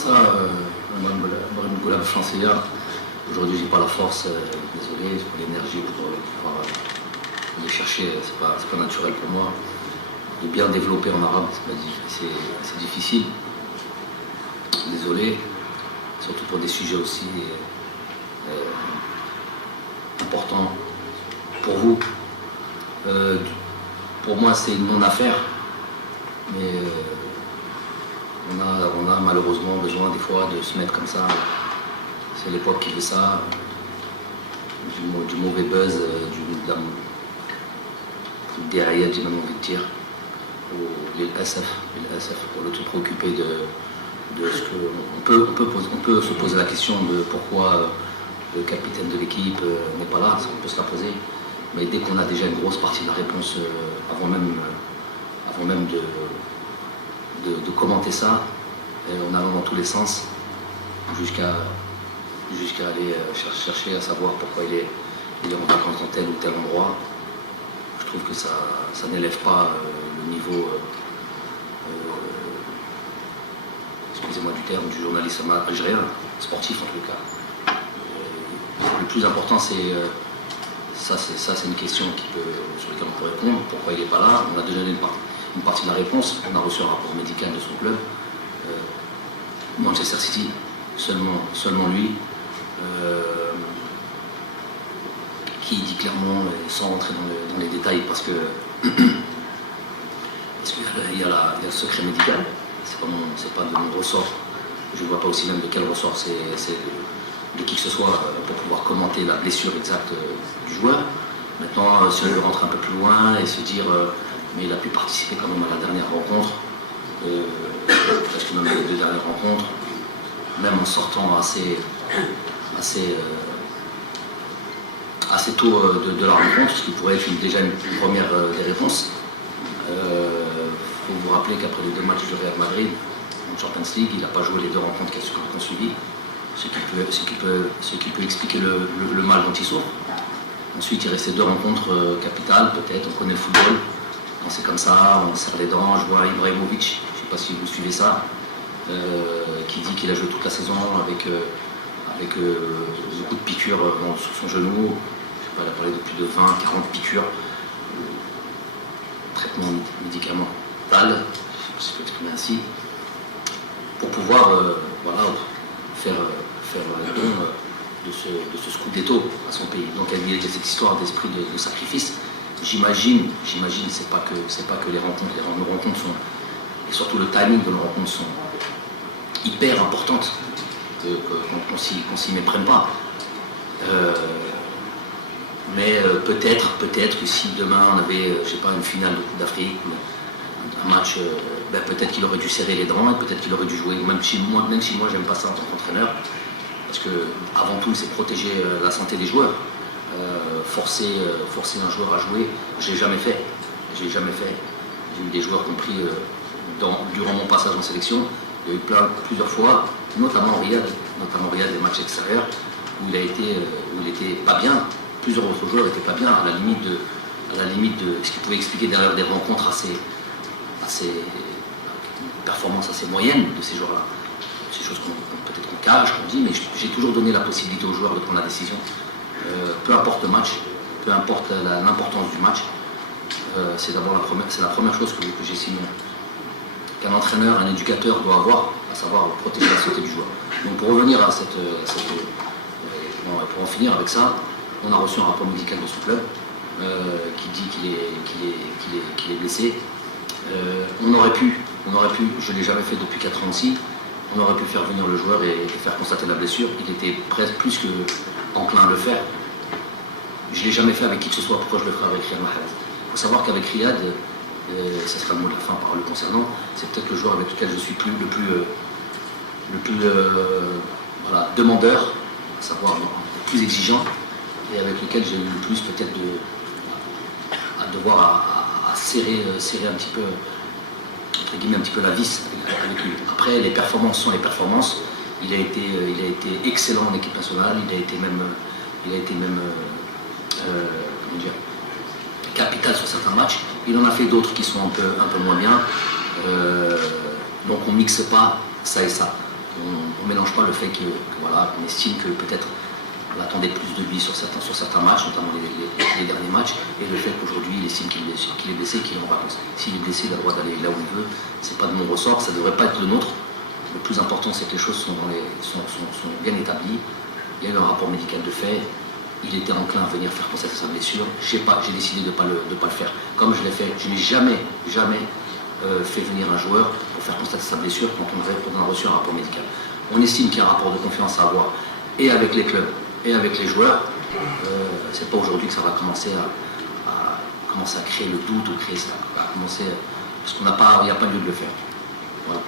Ça, Ibrahim Goulab Chanceya, aujourd'hui j'ai pas la force, désolé, j'ai pas l'énergie pour pouvoir aller chercher, c'est pas naturel pour moi. De bien développer en arabe, c'est difficile. Désolé, surtout pour des sujets aussi importants pour vous. Pour moi, c'est une non-affaire, mais on a malheureusement besoin des fois de se mettre comme ça. C'est l'époque qui veut ça, du mauvais buzz, derrière, j'ai même envie de dire, les SF, pour le tout préoccupé de ce que. On peut se poser la question de pourquoi le capitaine de l'équipe n'est pas là, ça on peut se la poser. Mais dès qu'on a déjà une grosse partie de la réponse avant même de commenter ça, on allant dans tous les sens jusqu'à aller chercher à savoir pourquoi il est en vacances dans tel ou tel endroit. Je trouve que ça n'élève pas le niveau, excusez-moi du terme, du journaliste algérien, sportif en tout cas. Le plus important, c'est une question sur laquelle on peut répondre. Pourquoi il n'est pas là? On a déjà donné une partie de la réponse. On a reçu un rapport médical de son club. Manchester City, seulement lui, qui dit clairement, sans rentrer dans les détails, parce qu'il y a le secret médical. C'est pas de mon ressort. Je ne vois pas aussi même de quel ressort c'est de qui que ce soit pour pouvoir commenter la blessure exacte du joueur. Maintenant, si on veut rentrer un peu plus loin et se dire mais il a pu participer quand même à la dernière rencontre, parce que même les deux dernières rencontres, même en sortant assez tôt de la rencontre, ce qui pourrait être déjà une première des réponses. Il faut vous rappeler qu'après les 2 matchs du Real Madrid en Champions League, il n'a pas joué les 2 rencontres qu'on a suivies. Ce qui peut expliquer le mal dont il souffre. Ensuite, il restait 2 rencontres capitales, peut-être, on connaît le football, c'est comme ça, on serre les dents. Je vois Ibrahimovic, je ne sais pas si vous suivez ça, qui dit qu'il a joué toute la saison avec beaucoup de piqûres sur son genou. Je sais pas, il a parlé de plus de 20-40 piqûres, traitement médicamental, si je peux exprimer ainsi, pour pouvoir faire le don de ce scudetto à son pays. Donc il y a cette histoire d'esprit de sacrifice. J'imagine, c'est pas que les rencontres sont, et surtout le timing de nos rencontres sont hyper importantes, qu'on s'y méprenne pas. Mais peut-être que si demain on avait, je sais pas, une finale de Coupe d'Afrique ou un match, peut-être qu'il aurait dû serrer les dents et peut-être qu'il aurait dû jouer, même si moi j'aime pas ça en tant qu'entraîneur, parce que avant tout c'est protéger la santé des joueurs. Forcer un joueur à jouer, j'ai jamais fait. J'ai eu des joueurs compris durant mon passage en sélection. Il y a eu plusieurs fois, notamment au Riyad, des matchs extérieurs, où il était pas bien. Plusieurs autres joueurs n'étaient pas bien, à la limite de ce qui pouvait expliquer derrière des rencontres assez performances assez moyennes de ces joueurs-là. C'est des choses peut-être qu'on cache, qu'on dit, mais j'ai toujours donné la possibilité aux joueurs de prendre la décision. Peu importe le match, peu importe l'importance du match, c'est la première chose que j'estime qu'un entraîneur, un éducateur doit avoir, à savoir protéger la santé du joueur. Donc pour revenir à pour en finir avec ça, on a reçu un rapport médical de son club qui dit qu'il est blessé. On aurait pu, je ne l'ai jamais fait depuis 4 ans ici, on aurait pu faire venir le joueur et faire constater la blessure. Il était presque plus que enclin à le faire. Je ne l'ai jamais fait avec qui que ce soit, pourquoi je le ferai avec Riyad Mahrez? Il faut savoir qu'avec Riyad, ce sera le mot de la fin par le concernant, c'est peut-être le joueur avec lequel je suis le plus demandeur, à savoir le plus exigeant, et avec lequel j'ai eu le plus peut-être à devoir à serrer un petit peu, entre guillemets, un petit peu la vis avec lui. Après, les performances sont les performances. Il a été excellent en équipe nationale, il a été même capital sur certains matchs. Il en a fait d'autres qui sont un peu moins bien. Donc on ne mixe pas ça et ça. On ne mélange pas le fait que voilà, on estime que peut-être on attendait plus de lui sur certains matchs, notamment les derniers matchs, et le fait qu'aujourd'hui il estime qu'il est blessé, qu'il est en vacances. S'il est blessé, il a le droit d'aller là où il veut. C'est pas de mon ressort, ça ne devrait pas être le nôtre. Le plus important, c'est que les choses sont bien établies. Il y a eu un rapport médical de fait. Il était enclin à venir faire constater sa blessure. J'ai décidé de ne pas le faire. Comme je l'ai fait, je n'ai jamais fait venir un joueur pour faire constater sa blessure quand on a reçu un rapport médical. On estime qu'il y a un rapport de confiance à avoir et avec les clubs et avec les joueurs. C'est pas aujourd'hui que ça va commencer à créer le doute ou créer ça. Parce qu'il n'y a pas lieu de le faire. Voilà.